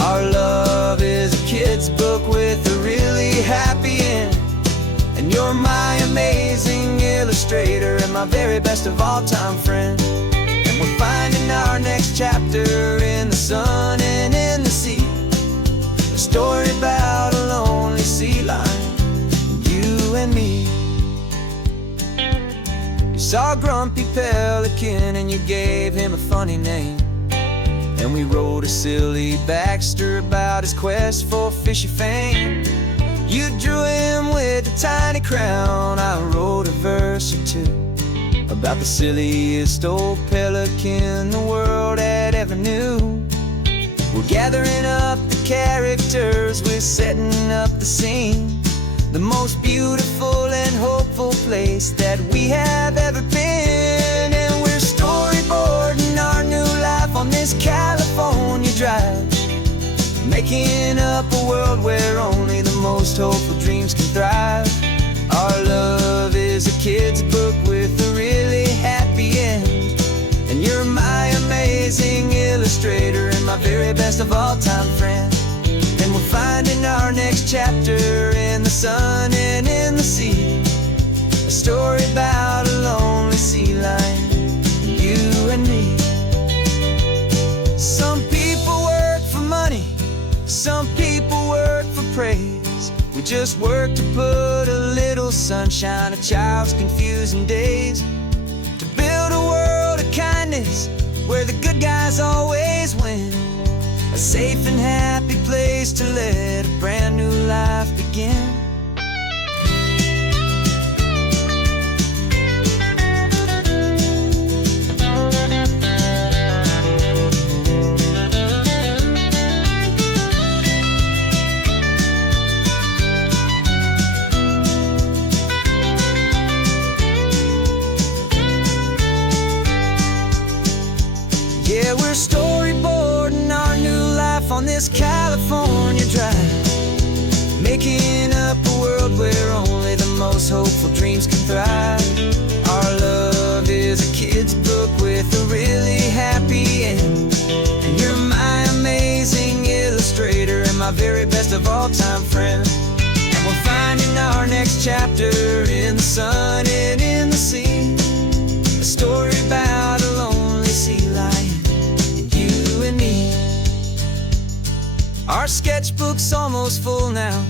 Our love is a kid's book with a really happy end, and you're my amazing illustrator and my very best of all time friend. And we're finding our next chapter in the sun and in the sea, a story about a lonely sea lion, you and me. You saw a grumpy pelican and you gave him a funny name, and we wrote a silly Baxter about his quest for fishy fame. You drew him with a tiny crown, I wrote a verse or two about the silliest old pelican the world had ever knew. We're gathering up the characters, we're setting up the scene, the most beautiful and hopeful place that we have ever been. And we're storyboarding our new life on this California drive, making up a world where only the most hopeful dreams can thrive. Our love is a kid's book with a really happy end, and you're my amazing illustrator and my very best of all time friend. And we're finding our next chapter in the sun and in the sea, a story about a lonely sea lion, you and me. Some people work for money, some people work for praise. We just work to put a little sunshine in a child's confusing days, to build a world of kindness where the good guys always win, a safe and happy place to let a brand new life begin. Yeah, we're storyboarding our new life on this California drive, making up a world where only the most hopeful dreams can thrive. Our love is a kid's book with a really happy end, and you're my amazing illustrator and my very best of all time friend. And we're finding our next chapter in the sun and in the sea, a story about a lonely sea lion, you and me. Our sketchbook's almost full now,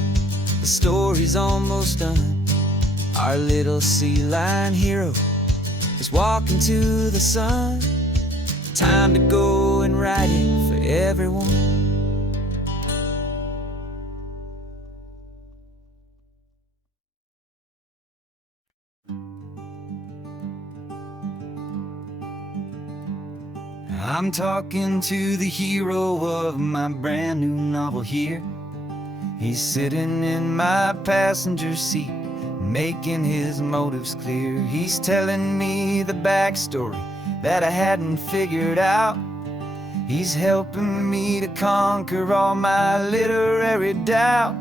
the story's almost done. Our little sea lion hero is walking to the sun. Time to go and write it for everyone. I'm talking to the hero of my brand new novel here. He's sitting in my passenger seat, making his motives clear. He's telling me the backstory that I hadn't figured out. He's helping me to conquer all my literary doubt.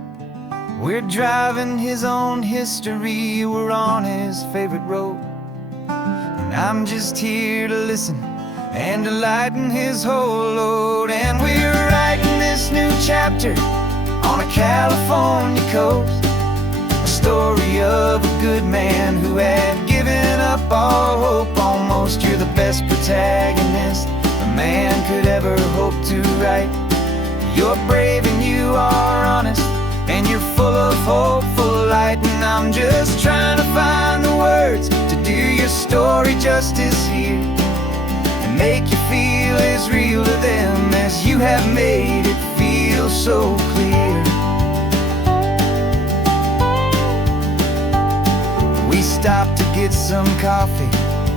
We're driving his own history, we're on his favorite road, and I'm just here to listen and to lighten his whole load. And we're writing this new chapter on a California coast, a story of a good man who had given up all hope almost almost. You're the best protagonist a man could ever hope to write. You're brave and you are honest, and you're full of hope, full of light. And I'm just trying to find the words to do your story justice here, and make you feel as real to them as you have made it feel so clear. We stopped to get some coffee,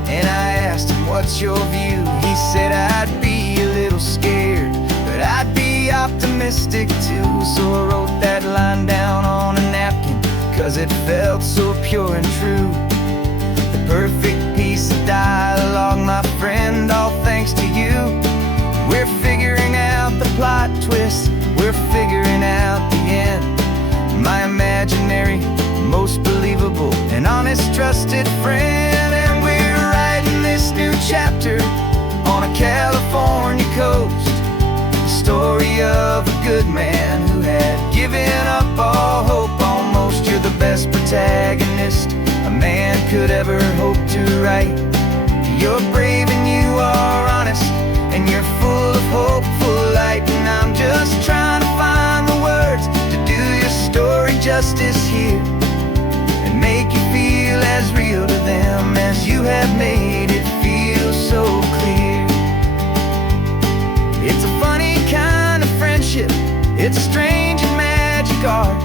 and I asked him, what's your view? He said, I'd be a little scared, but I'd be optimistic too. So I wrote that line down on a napkin, 'cause it felt so pure and true. The perfect piece of dialogue, my friend, all thanks to you. We're figuring out the plot twist, we're figuring out the end. My imaginary, most believable and honest trusted friend. And we're writing this new chapter on a California coast, the story of a good man who had given up all hope almost. You're the best protagonist a man could ever hope to write. You're brave and you are honest, and you're full of hope, full of light. And I'm just trying to find the words to do your story justice here, and make you feel as real to them as you have made it feel so clear. It's a funny kind of friendship, it's a strange and magic art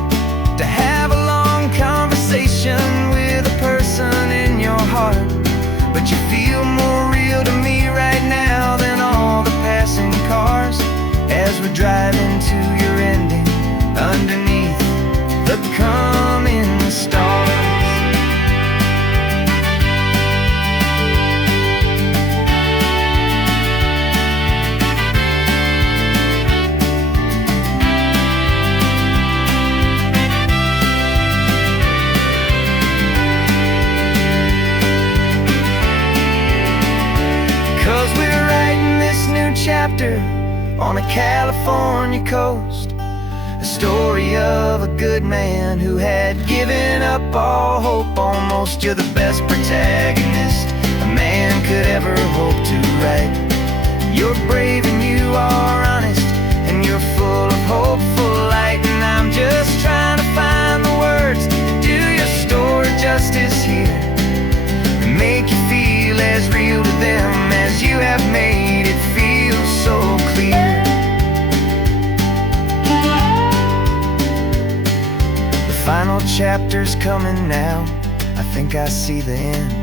to have a long conversation with a person in your heart. But you feel more real to me right now than all the passing cars, as we're driving to your ending underneath the coming stars. 'Cause we're writing this new chapter on a California coast, a story of a good man who had given up all hope almost. You're the best protagonist a man could ever hope to write. You're brave and you are honest, and you're full of hope, full of light. And I'm just trying to find the words to do your story justice here, and make you feel as real to them as you have made it feel so clear. The final chapter's coming now, I think I see the end.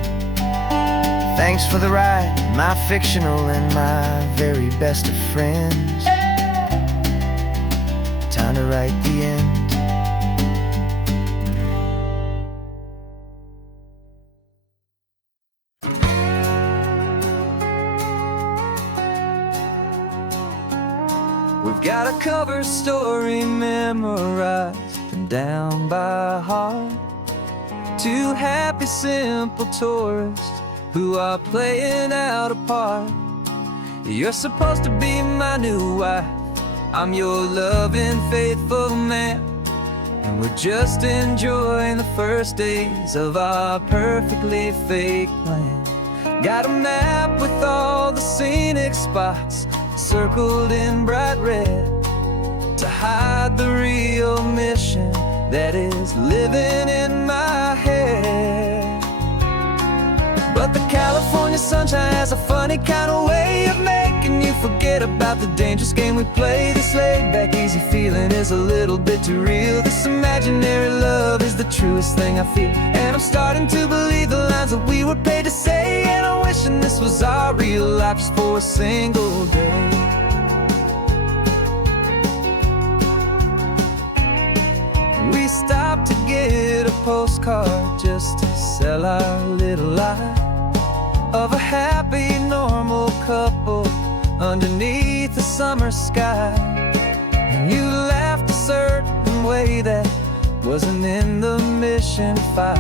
Thanks for the ride, my fictional and my very best of friends. Time to write the end. We've got a cover story memorized and down by heart. Two happy, simple tourists who are playing out a part. You're supposed to be my new wife, I'm your loving, faithful man, and we're just enjoying the first days of our perfectly fake plan. Got a map with all the scenic spots circled in bright red to hide the real mission that is living in my head. But the California sunshine has a funny kind of way of making you forget about the dangerous game we play. This laid back easy feeling is a little bit too real. This imaginary love is the truest thing I feel, and I'm starting to believe the lines that we were paid to say. And I'm wishing this was our real life just for a single day. We stopped to get a postcard just to sell our little lie of a happy, normal couple underneath the summer sky. And you laughed a certain way that wasn't in the mission file,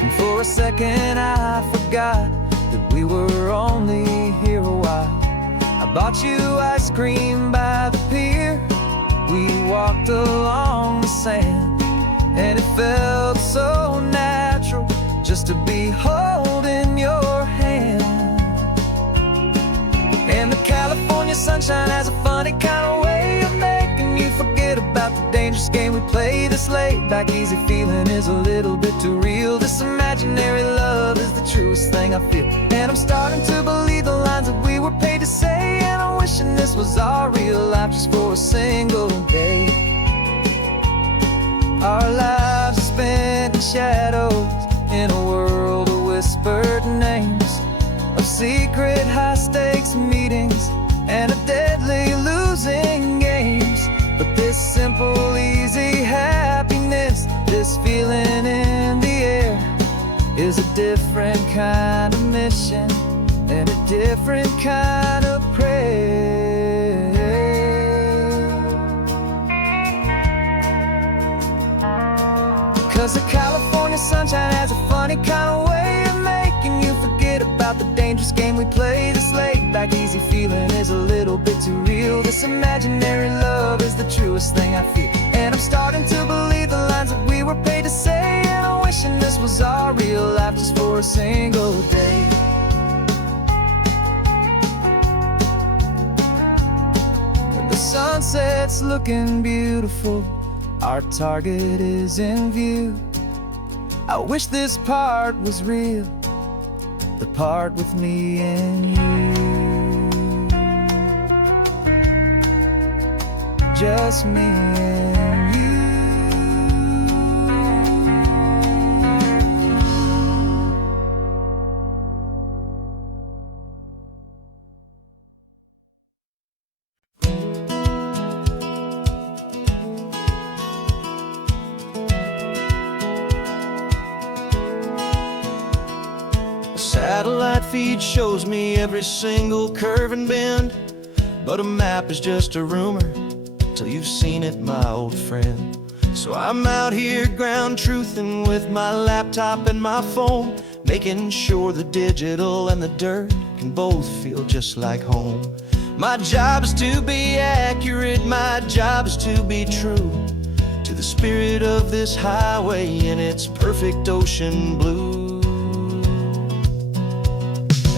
and for a second I forgot that we were only here a while. I bought you ice cream by the pier, we walked along the sand, and it felt so natural just to be holding your hand. sunshine has a funny kind of way of making you forget about the dangerous game we play. This laid back easy feeling is a little bit too real. This imaginary love is the truest thing I feel, and I'm starting to believe the lines that we were paid to say. And I'm wishing this was our real life just for a single day. Our lives are spent in shadows, in a world of whispered names, of secret high-stakes meetings and of deadly losing games. But this simple, easy happiness, this feeling in the air, is a different kind of mission and a different kind of prayer. 'Cause the California sunshine has a funny kind of way of making you forget about the dangerous game we play. This laid back easy feeling is a little bit too real. This imaginary love is the truest thing I feel, and I'm starting to believe the lines that we were paid to say. And I'm wishing this was our real life just for a single day. And the sunset's looking beautiful, our target is in view. I wish this part was real, the part with me and you. Just me and you. Satellite feed shows me every single curve and bend, but a map is just a rumor till you've seen it, my old friend. So I'm out here ground truthing with my laptop and my phone, making sure the digital and the dirt can both feel just like home. My job is to be accurate, my job is to be true to the spirit of this highway in its perfect ocean blue.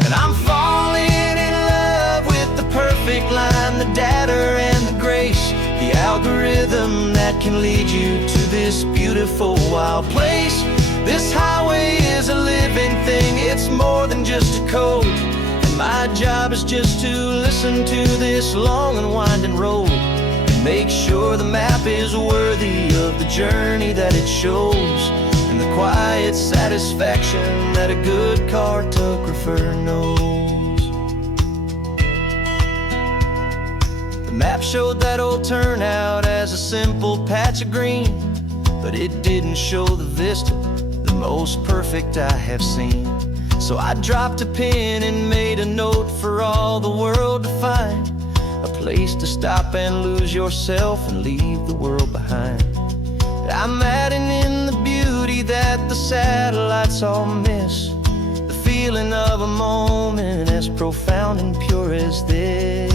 And I'm falling in love with the perfect line, the data and the grace, the algorithm that can lead you to this beautiful wild place. This highway is a living thing, it's more than just a code. And my job is just to listen to this long and winding road and make sure the map is worthy of the journey that it shows, and the quiet satisfaction that a good cartographer knows. The map showed that old turnout as a simple patch of green, but it didn't show the vista, the most perfect I have seen. So I dropped a pin and made a note for all the world to find, a place to stop and lose yourself and leave the world behind. I'm adding in the beauty that the satellites all miss, the feeling of a moment as profound and pure as this.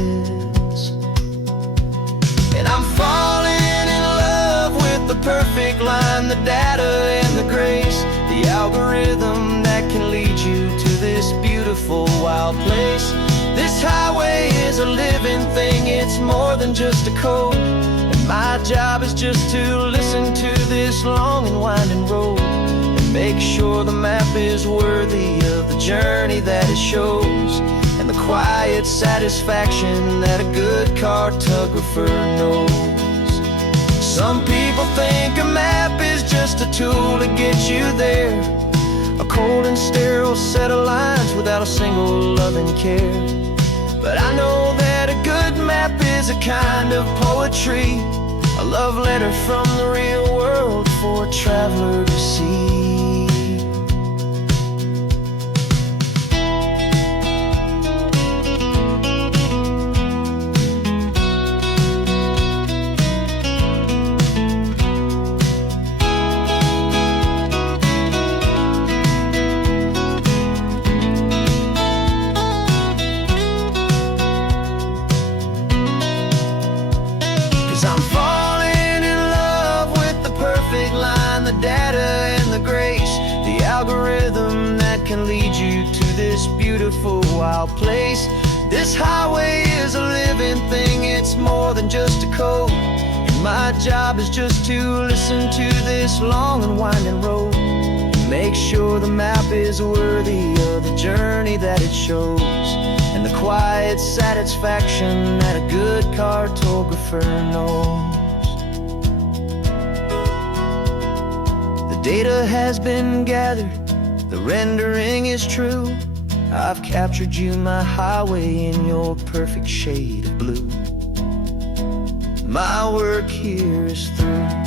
And I'm falling in love with the perfect line, the data and the grace, the algorithm that can lead you to this beautiful wild place. This highway is a living thing, it's more than just a code. My job is just to listen to this long and winding road and make sure the map is worthy of the journey that it shows, and the quiet satisfaction that a good cartographer knows. Some people think a map is just a tool to get you there, a cold and sterile set of lines without a single loving care. But I know that a good map is a kind of poetry, a love letter from the real world for a traveler to see. Algorithm that can lead you to this beautiful wild place. This highway is a living thing, it's more than just a code. And my job is just to listen to this long and winding road, make sure the map is worthy of the journey that it shows, and the quiet satisfaction that a good cartographer knows. The data has been gathered, the rendering is true. I've captured you, my highway, in your perfect shade of blue. My work here is through.